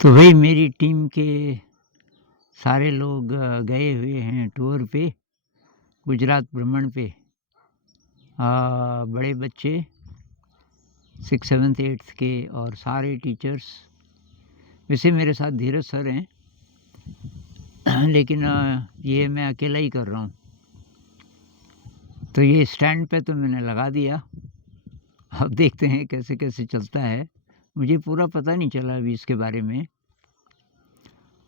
तो भाई मेरी टीम के सारे लोग गए हुए हैं टूर पे, गुजरात भ्रमण पे। बड़े बच्चे 6, 7, 8 के और सारे टीचर्स। वैसे मेरे साथ धीरज सर हैं लेकिन ये मैं अकेला ही कर रहा हूँ। तो ये स्टैंड पे तो मैंने लगा दिया। अब देखते हैं कैसे कैसे चलता है। मुझे पूरा पता नहीं चला अभी इसके बारे में,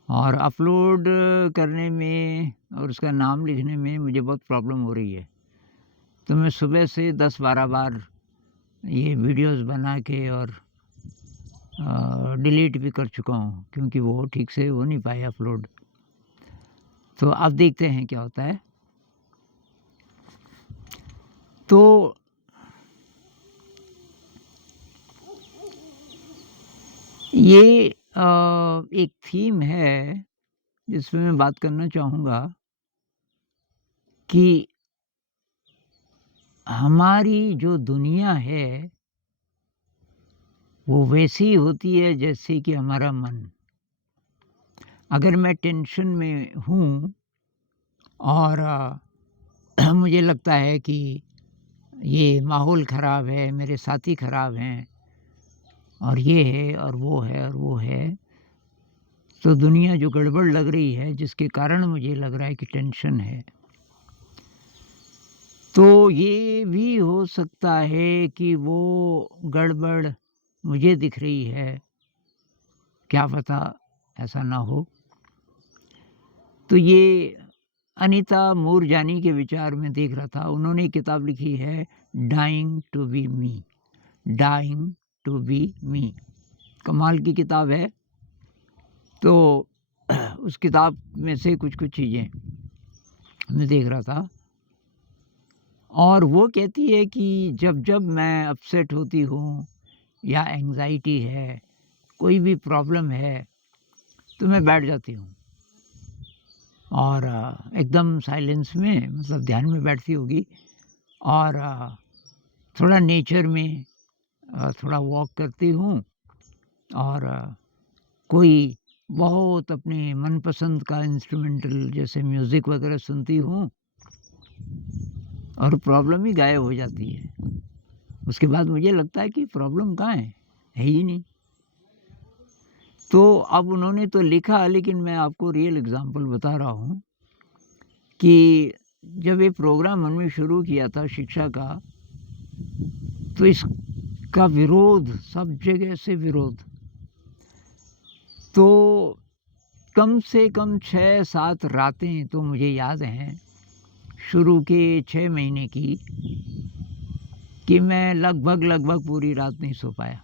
और अपलोड करने में और उसका नाम लिखने में मुझे बहुत प्रॉब्लम हो रही है। तो मैं सुबह से 10-12 बार ये वीडियोस बना के और डिलीट भी कर चुका हूँ, क्योंकि वो ठीक से हो नहीं पाए अपलोड। तो अब देखते हैं क्या होता है। तो ये एक थीम है जिसमें मैं बात करना चाहूँगा कि हमारी जो दुनिया है वो वैसी होती है जैसे कि हमारा मन। अगर मैं टेंशन में हूँ और मुझे लगता है कि ये माहौल ख़राब है, मेरे साथी ख़राब हैं और ये है और वो है और वो है, तो दुनिया जो गड़बड़ लग रही है जिसके कारण मुझे लग रहा है कि टेंशन है। तो ये भी हो सकता है कि वो गड़बड़ मुझे दिख रही है, क्या पता ऐसा ना हो। तो ये अनीता मूरजानी के विचार में देख रहा था। उन्होंने एक किताब लिखी है, dying to be me. Dying to be me, कमाल की किताब है। तो उस किताब में से कुछ चीज़ें मैं देख रहा था, और वो कहती है कि जब मैं अपसेट होती हूँ या एंग्ज़ायटी है, कोई भी प्रॉब्लम है, तो मैं बैठ जाती हूँ और एकदम साइलेंस में, मतलब ध्यान में बैठती होगी, और थोड़ा नेचर में थोड़ा वॉक करती हूँ, और कोई बहुत अपने मनपसंद का इंस्ट्रूमेंटल जैसे म्यूज़िक वगैरह सुनती हूँ, और प्रॉब्लम ही गायब हो जाती है। उसके बाद मुझे लगता है कि प्रॉब्लम कहाँ है ही नहीं। तो अब उन्होंने तो लिखा, लेकिन मैं आपको रियल एग्ज़ाम्पल बता रहा हूँ कि जब ये प्रोग्राम हमने शुरू किया था शिक्षा का, तो इसका विरोध, सब जगह से विरोध। तो कम से कम 6-7 रातें तो मुझे याद हैं शुरू के 6 महीने की, कि मैं लगभग पूरी रात नहीं सो पाया।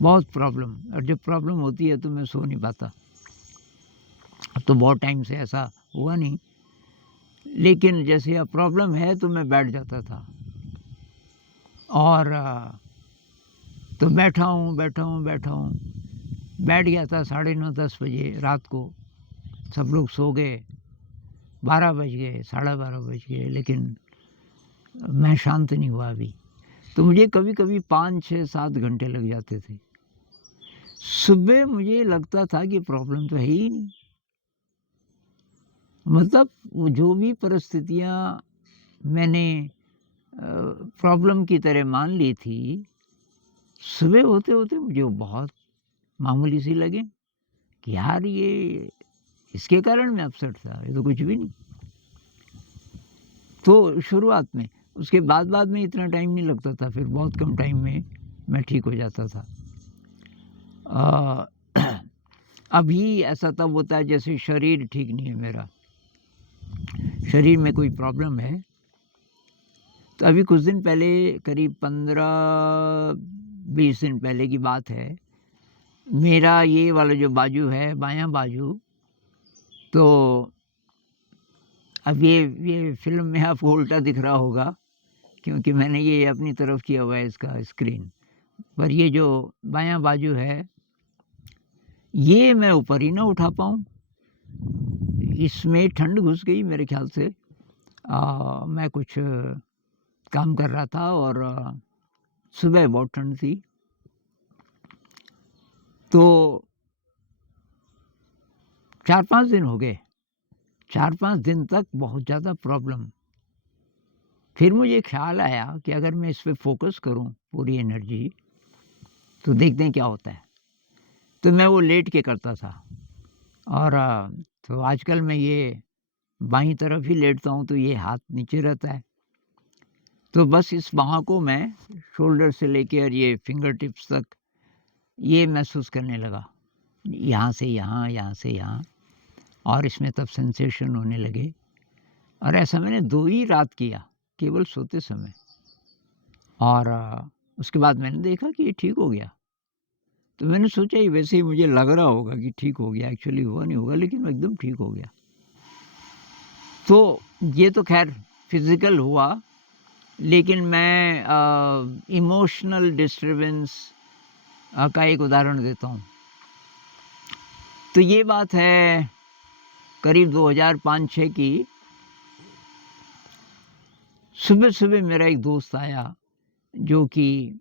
बहुत प्रॉब्लम, और जब प्रॉब्लम होती है तो मैं सो नहीं पाता। अब तो बहुत टाइम से ऐसा हुआ नहीं, लेकिन जैसे अब प्रॉब्लम है तो मैं बैठ जाता था। और तो बैठा हूँ बैठ गया था 9:30-10 बजे रात को। सब लोग सो गए, 12 बज गए, 12:30 बज गए, लेकिन मैं शांत नहीं हुआ अभी। तो मुझे कभी-कभी 5, 6, 7 घंटे लग जाते थे। सुबह मुझे लगता था कि प्रॉब्लम तो है ही नहीं। मतलब वो जो भी परिस्थितियाँ मैंने प्रॉब्लम की तरह मान ली थी, सुबह होते-होते मुझे वो बहुत मामूली सी लगे कि यार ये इसके कारण मैं अपसेट था, ये तो कुछ भी नहीं। तो शुरुआत में, उसके बाद में इतना टाइम नहीं लगता था, फिर बहुत कम टाइम में मैं ठीक हो जाता था। अभी ऐसा तब होता है जैसे शरीर ठीक नहीं है मेरा, शरीर में कोई प्रॉब्लम है। तो अभी कुछ दिन पहले, करीब 15-20 दिन पहले की बात है, मेरा ये वाला जो बाजू है, बायां बाजू, तो अब ये फ़िल्म में आपको उल्टा दिख रहा होगा, क्योंकि मैंने ये अपनी तरफ किया हुआ है इसका स्क्रीन। पर ये जो बायां बाजू है, ये मैं ऊपर ही ना उठा पाऊँ। इसमें ठंड घुस गई मेरे ख़्याल से। मैं कुछ काम कर रहा था और सुबह बहुत ठंड थी। तो 4-5 दिन हो गए, 4-5 दिन तक बहुत ज़्यादा प्रॉब्लम। फिर मुझे ख़्याल आया कि अगर मैं इस पे फ़ोकस करूँ पूरी एनर्जी, तो देखते हैं क्या होता है। तो मैं वो लेट के करता था और तो आजकल मैं ये बाईं तरफ ही लेटता हूँ, तो ये हाथ नीचे रहता है। तो बस इस बाँह को मैं शोल्डर से लेके और ये फिंगर टिप्स तक ये महसूस करने लगा। यहाँ से यहाँ, यहाँ से यहाँ, और इसमें तब सेंसेशन होने लगे और ऐसा मैंने 2 ही रात किया, केवल सोते समय। और उसके बाद मैंने देखा कि ये ठीक हो गया। तो मैंने सोचा ये वैसे ही मुझे लग रहा होगा कि ठीक हो गया, एक्चुअली हुआ नहीं होगा, लेकिन वो एकदम ठीक हो गया। तो ये तो ख़ैर फ़िज़िकल हुआ, लेकिन मैं इमोशनल डिस्टर्बेंस का एक उदाहरण देता हूँ। तो ये बात है करीब 2005-06 की। सुबह-सुबह मेरा एक दोस्त आया, जो कि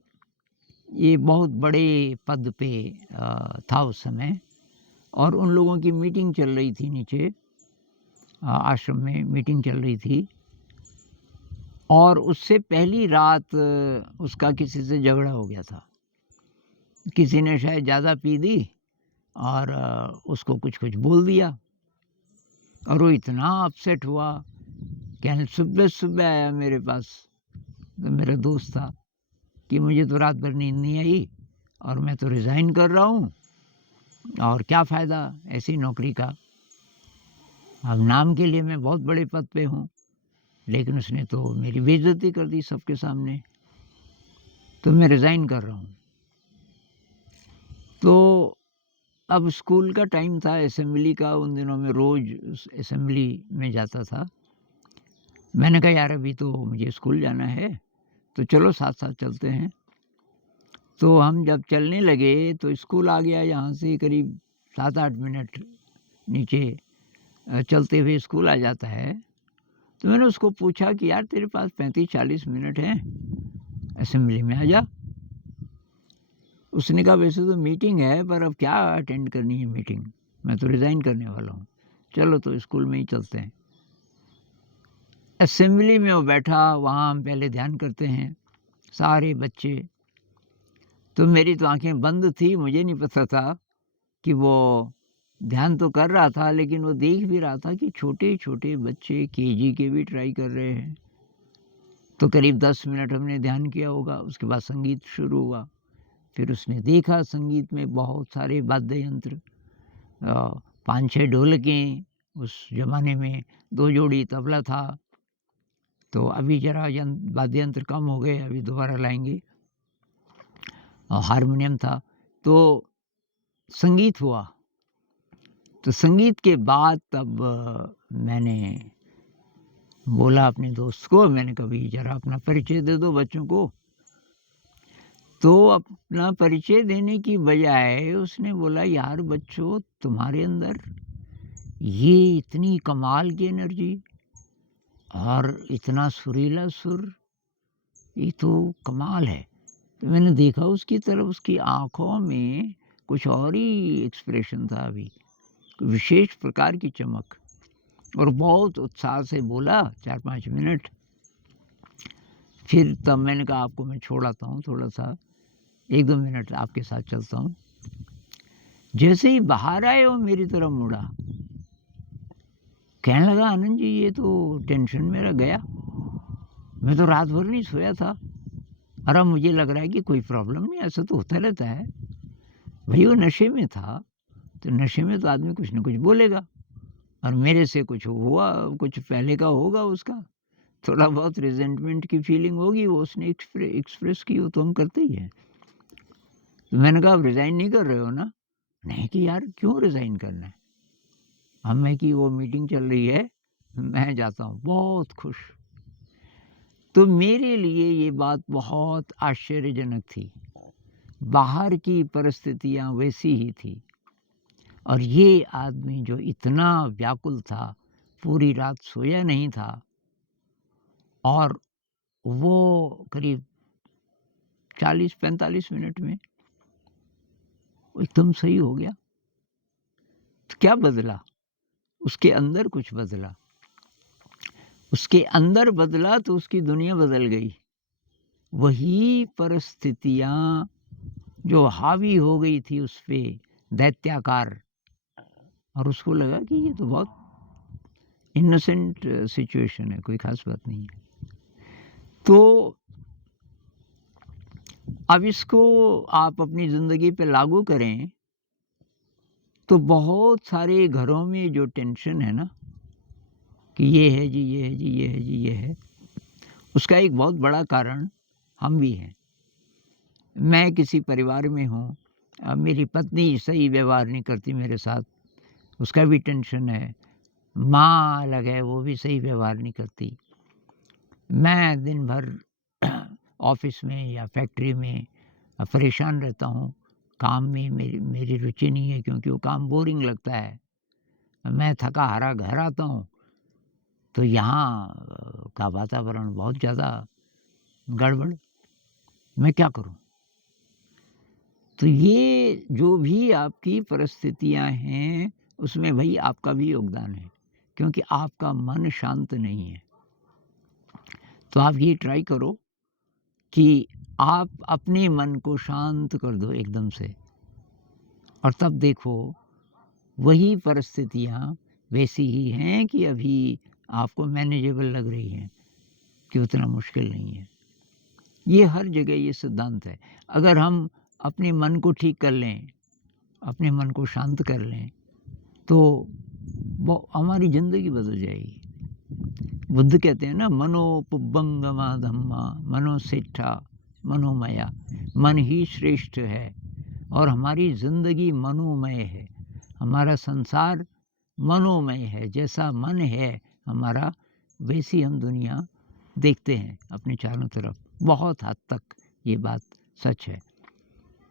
ये बहुत बड़े पद पे था उस समय, और उन लोगों की मीटिंग चल रही थी नीचे, आश्रम में मीटिंग चल रही थी। और उससे पहली रात उसका किसी से झगड़ा हो गया था। किसी ने शायद ज़्यादा पी दी और उसको कुछ-कुछ बोल दिया, और वो इतना अपसेट हुआ, कहने सुबह-सुबह आया मेरे पास, तो मेरा दोस्त था, कि मुझे तो रात भर नींद नहीं आई और मैं तो रिज़ाइन कर रहा हूँ, और क्या फ़ायदा ऐसी नौकरी का। अब नाम के लिए मैं बहुत बड़े पद पे हूँ, लेकिन उसने तो मेरी बेइज़्ज़ती कर दी सबके सामने, तो मैं रिज़ाइन कर रहा हूँ। तो अब स्कूल का टाइम था, असेंबली का, उन दिनों में रोज़ उस असेंबली में जाता था। मैंने कहा यार अभी तो मुझे स्कूल जाना है, तो चलो साथ-साथ चलते हैं। तो हम जब चलने लगे तो स्कूल आ गया यहाँ से करीब 7-8 मिनट नीचे, चलते हुए स्कूल आ जाता है। तो मैंने उसको पूछा कि यार तेरे पास 35-40 मिनट हैं, असेंबली में आ जा। उसने कहा वैसे तो मीटिंग है, पर अब क्या अटेंड करनी है मीटिंग, मैं तो रिज़ाइन करने वाला हूँ, चलो तो स्कूल में ही चलते हैं। असेंबली में वो बैठा, वहाँ हम पहले ध्यान करते हैं, सारे बच्चे। तो मेरी तो आँखें बंद थी, मुझे नहीं पता था कि वो ध्यान तो कर रहा था, लेकिन वो देख भी रहा था कि छोटे-छोटे बच्चे केजी के भी ट्राई कर रहे हैं। तो करीब 10 मिनट हमने ध्यान किया होगा, उसके बाद संगीत शुरू हुआ। फिर उसने देखा संगीत में बहुत सारे वाद्य यंत्र, 5-6 ढोलकें, उस ज़माने में 2 जोड़ी तबला था। तो अभी ज़रा वाद्य यंत्र कम हो गए, अभी दोबारा लाएँगे। हारमोनियम था, तो संगीत हुआ। तो संगीत के बाद तब मैंने बोला अपने दोस्त को, मैंने कहा भई ज़रा अपना परिचय दे दो बच्चों को। तो अपना परिचय देने की बजाय उसने बोला यार बच्चों, तुम्हारे अंदर ये इतनी कमाल की एनर्जी और इतना सुरीला सुर, ये तो कमाल है। तो मैंने देखा उसकी तरफ, उसकी आँखों में कुछ और ही एक्सप्रेशन था अभी, विशेष प्रकार की चमक, और बहुत उत्साह से बोला 4-5 मिनट। फिर तब मैंने कहा आपको मैं छोड़ आता हूँ, थोड़ा-सा 1-2 मिनट आपके साथ चलता हूँ। जैसे ही बाहर आए वो मेरी तरफ मुड़ा, कहने लगा आनंद जी ये तो टेंशन मेरा गया, मैं तो रात भर नहीं सोया था, और अब मुझे लग रहा है कि कोई प्रॉब्लम नहीं, ऐसा तो होता रहता है। भई वो नशे में था, तो नशे में तो आदमी कुछ न कुछ बोलेगा, और मेरे से कुछ हुआ, कुछ पहले का होगा उसका, थोड़ा बहुत रिज़ेंटमेंट की फीलिंग होगी, वो उसने एक्सप्रेस की, वो तो हम करते ही हैं। तो मैंने कहा आप रिज़ाइन नहीं कर रहे हो ना? नहीं कि यार क्यों रिज़ाइन करना है? मैं कि वो मीटिंग चल रही है, मैं जाता हूँ, बहुत खुश। तो मेरे लिए ये बात बहुत आश्चर्यजनक थी। बाहर की परिस्थितियाँ वैसी ही थी, और ये आदमी जो इतना व्याकुल था, पूरी रात सोया नहीं था, और वो करीब 40-45 मिनट में वो एकदम सही हो गया। तो क्या बदला? उसके अंदर कुछ बदला, उसके अंदर बदला तो उसकी दुनिया बदल गई। वही परिस्थितियाँ जो हावी हो गई थी उस पे दैत्याकार, और उसको लगा कि ये तो बहुत इनोसेंट सिचुएशन है, कोई ख़ास बात नहीं है। तो अब इसको आप अपनी ज़िंदगी पे लागू करें, तो बहुत सारे घरों में जो टेंशन है ना कि ये है जी, ये है जी, ये है जी, ये है, उसका एक बहुत बड़ा कारण हम भी हैं। मैं किसी परिवार में हूँ, मेरी पत्नी सही व्यवहार नहीं करती मेरे साथ, उसका भी टेंशन है। माँ अलग है, वो भी सही व्यवहार नहीं करती। मैं दिन भर ऑफ़िस में या फैक्ट्री में परेशान रहता हूँ। काम में मेरी मेरी रुचि नहीं है क्योंकि वो काम बोरिंग लगता है। मैं थका-हारा घर आता हूँ, तो यहाँ का वातावरण बहुत ज़्यादा गड़बड़, मैं क्या करूँ? तो ये जो भी आपकी परिस्थितियाँ हैं, उसमें भई आपका भी योगदान है, क्योंकि आपका मन शांत नहीं है। तो आप ये ट्राई करो कि आप अपने मन को शांत कर दो एकदम से, और तब देखो वही परिस्थितियाँ वैसी ही हैं कि अभी आपको मैनेजेबल लग रही हैं, कि उतना मुश्किल नहीं है। ये हर जगह ये सिद्धांत है। अगर हम अपने मन को ठीक कर लें, अपने मन को शांत कर लें, तो वो हमारी ज़िंदगी बदल जाएगी। बुद्ध कहते हैं ना, मनो पुब्बंगमा धम्मा मनो सेठा मनोमया, मन ही श्रेष्ठ है और हमारी ज़िंदगी मनोमय है। हमारा संसार मनोमय है, जैसा मन है हमारा वैसी हम दुनिया देखते हैं अपने चारों तरफ। बहुत हद तक ये बात सच है,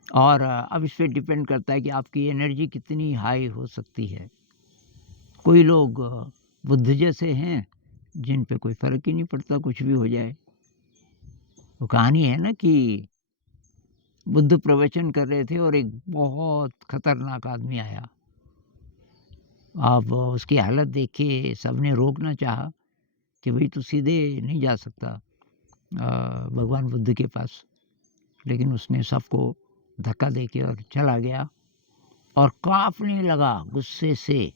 और अब इस पे डिपेंड करता है कि आपकी एनर्जी कितनी हाई हो सकती है। कोई लोग बुद्ध जैसे हैं जिन पे कोई फ़र्क ही नहीं पड़ता, कुछ भी हो जाए। वो कहानी है ना कि बुद्ध प्रवचन कर रहे थे और एक बहुत खतरनाक आदमी आया। अब उसकी हालत देख के सबने रोकना चाहा कि भाई तू सीधे नहीं जा सकता भगवान बुद्ध के पास, लेकिन उसने सबको धक्का दे के और चला गया और काँपने लगा गुस्से से,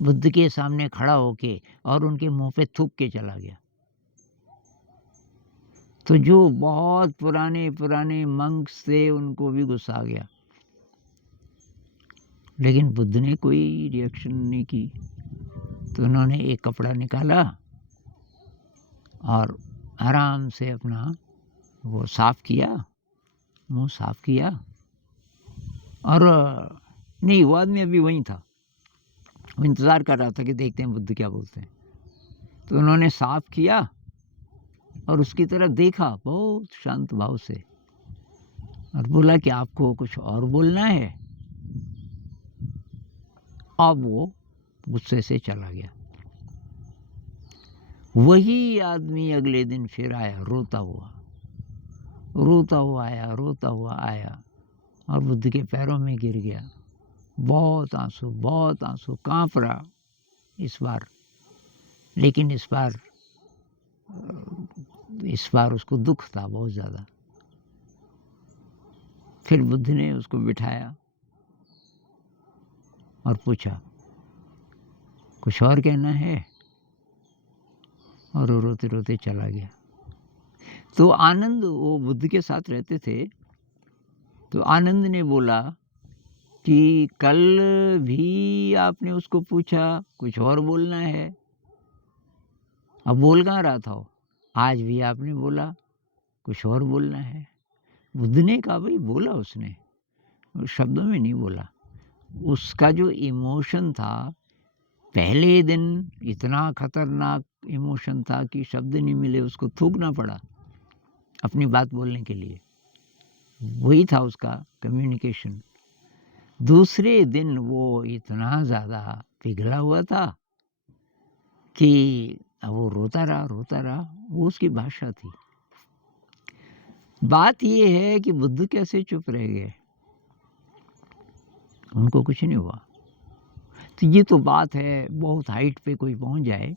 बुद्ध के सामने खड़ा होके, और उनके मुँह पे थूक के चला गया। तो जो बहुत पुराने मंक्स थे उनको भी गुस्सा आ गया, लेकिन बुद्ध ने कोई रिएक्शन नहीं की। तो उन्होंने एक कपड़ा निकाला और आराम से अपना वो साफ़ किया, मुँह साफ़ किया, और नहीं, वो आदमी अभी वहीं था, वो इंतज़ार कर रहा था कि देखते हैं बुद्ध क्या बोलते हैं। तो उन्होंने साफ़ किया और उसकी तरफ देखा बहुत शांत भाव से, और बोला कि आपको कुछ और बोलना है? अब वो गुस्से से चला गया। वही आदमी अगले दिन फिर आया रोता हुआ, रोता हुआ आया, रोता हुआ आया, और बुद्ध के पैरों में गिर गया। बहुत आंसू, काँप रहा इस बार, लेकिन इस बार उसको दुःख था बहुत ज़्यादा। फिर बुद्ध ने उसको बिठाया और पूछा, कुछ और कहना है? और वो रोते-रोते चला गया। तो आनंद, वो बुद्ध के साथ रहते थे, तो आनंद ने बोला कि कल भी आपने उसको पूछा कुछ और बोलना है, अब बोल कहाँ रहा था वो? आज भी आपने बोला कुछ और बोलना है। बुद्ध ने कहा भाई बोला उसने, शब्दों में नहीं बोला। उसका जो इमोशन था, पहले दिन इतना खतरनाक इमोशन था कि शब्द नहीं मिले, उसको थूकना पड़ा अपनी बात बोलने के लिए। वही था उसका कम्युनिकेशन। दूसरे दिन वो इतना ज़्यादा पिघला हुआ था कि वो रोता रहा, वो उसकी भाषा थी। बात ये है कि बुद्ध कैसे चुप रह गए, उनको कुछ नहीं हुआ। तो ये तो बात है बहुत हाइट पे कोई पहुंच जाए,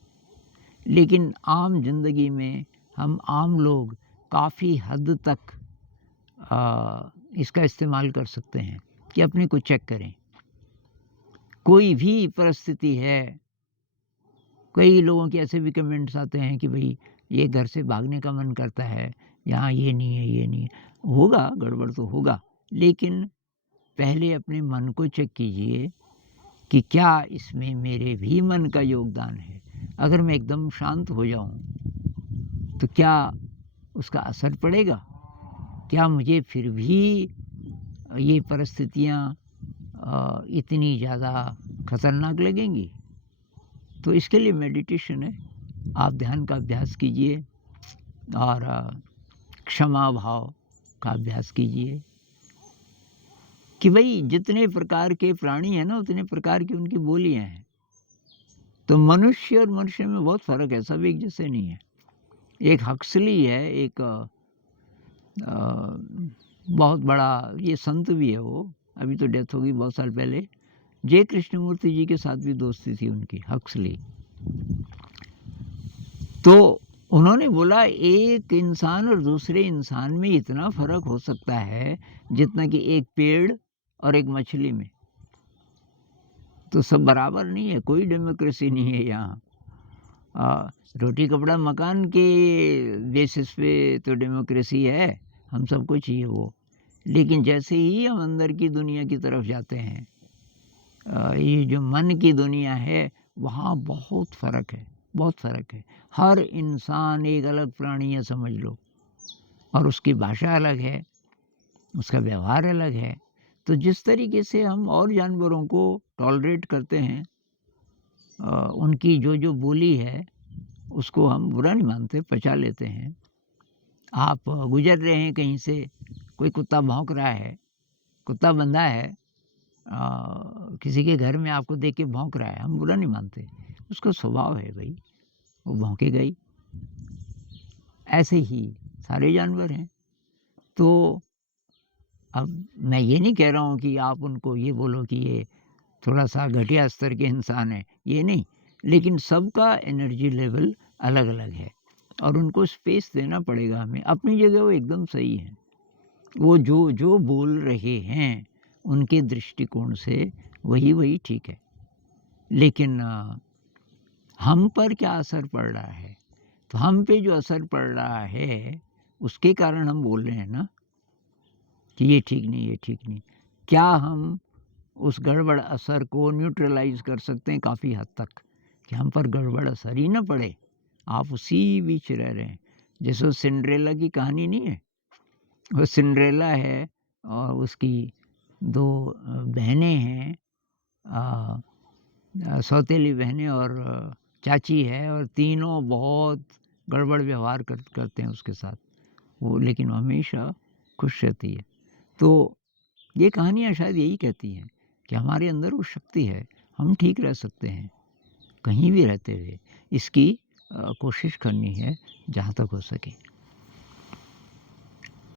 लेकिन आम ज़िंदगी में हम आम लोग काफ़ी हद तक इसका इस्तेमाल कर सकते हैं कि अपने को चेक करें। कोई भी परिस्थिति है, कई लोगों के ऐसे भी कमेंट्स आते हैं कि भई ये घर से भागने का मन करता है, यहाँ ये नहीं है, ये नहीं है। होगा, गड़बड़ तो होगा, लेकिन पहले अपने मन को चेक कीजिए कि क्या इसमें मेरे भी मन का योगदान है। अगर मैं एकदम शांत हो जाऊँ, तो क्या उसका असर पड़ेगा? क्या मुझे फिर भी ये परिस्थितियाँ इतनी ज़्यादा खतरनाक लगेंगी? तो इसके लिए मेडिटेशन है। आप ध्यान का अभ्यास कीजिए और क्षमा भाव का अभ्यास कीजिए कि भई जितने प्रकार के प्राणी हैं ना, उतने प्रकार की उनकी बोलियाँ हैं। तो मनुष्य और मनुष्य में बहुत फ़र्क है, सब एक जैसे नहीं है। एक हक्सली है, एक बहुत बड़ा ये संत भी है वो, अभी तो डेथ हो गई बहुत साल पहले। जे कृष्णमूर्ति जी के साथ भी दोस्ती थी उनकी, हक्सली। तो उन्होंने बोला एक इंसान और दूसरे इंसान में इतना फ़र्क हो सकता है जितना कि एक पेड़ और एक मछली में। तो सब बराबर नहीं है, कोई डेमोक्रेसी नहीं है यहाँ। रोटी कपड़ा मकान के बेसिस पे तो डेमोक्रेसी है, हम सबको चाहिए वो। लेकिन जैसे ही हम अंदर की दुनिया की तरफ जाते हैं, ये जो मन की दुनिया है, वहाँ बहुत फ़र्क है, बहुत फ़र्क है। हर इंसान एक अलग प्राणी है समझ लो, और उसकी भाषा अलग है, उसका व्यवहार अलग है। तो जिस तरीके से हम और जानवरों को टॉलरेट करते हैं, उनकी जो बोली है उसको हम बुरा नहीं मानते, पचा लेते हैं। आप गुज़र रहे हैं कहीं से, कोई कुत्ता भौंक रहा है, कुत्ता बंधा है, किसी के घर में आपको देख के भौंक रहा है, हम बुरा नहीं मानते, उसका स्वभाव है भई, वो भौंकेगा ही। ऐसे ही सारे जानवर हैं। तो अब मैं ये नहीं कह रहा हूँ कि आप उनको ये बोलो कि ये थोड़ा-सा घटिया स्तर के इंसान हैं, ये नहीं। लेकिन सबका एनर्जी लेवल अलग-अलग है और उनको स्पेस देना पड़ेगा हमें। अपनी जगह वो एकदम सही हैं। वो जो बोल रहे हैं, उनके दृष्टिकोण से वही ठीक है। लेकिन हम पर क्या असर पड़ रहा है? तो हम पे जो असर पड़ रहा है, उसके कारण हम बोल रहे हैं ना कि ये ठीक नहीं, ये ठीक नहीं। क्या हम उस गड़बड़ असर को न्यूट्रलाइज़ कर सकते हैं काफ़ी हद तक, कि हम पर गड़बड़ असर ही ना पड़े। आप उसी बीच रह रहे हैं। जैसे वो सिंड्रेला की कहानी नहीं है? वो सिंड्रेला है और उसकी 2 बहनें हैं, सौतेली बहनें और चाची है, और तीनों बहुत गड़बड़ व्यवहार करते हैं उसके साथ। वो लेकिन वो हमेशा खुश रहती है। तो ये कहानियाँ शायद यही कहती हैं कि हमारे अंदर वो शक्ति है, हम ठीक रह सकते हैं, कहीं भी रहते हुए। इसकी कोशिश करनी है जहाँ तक हो सके।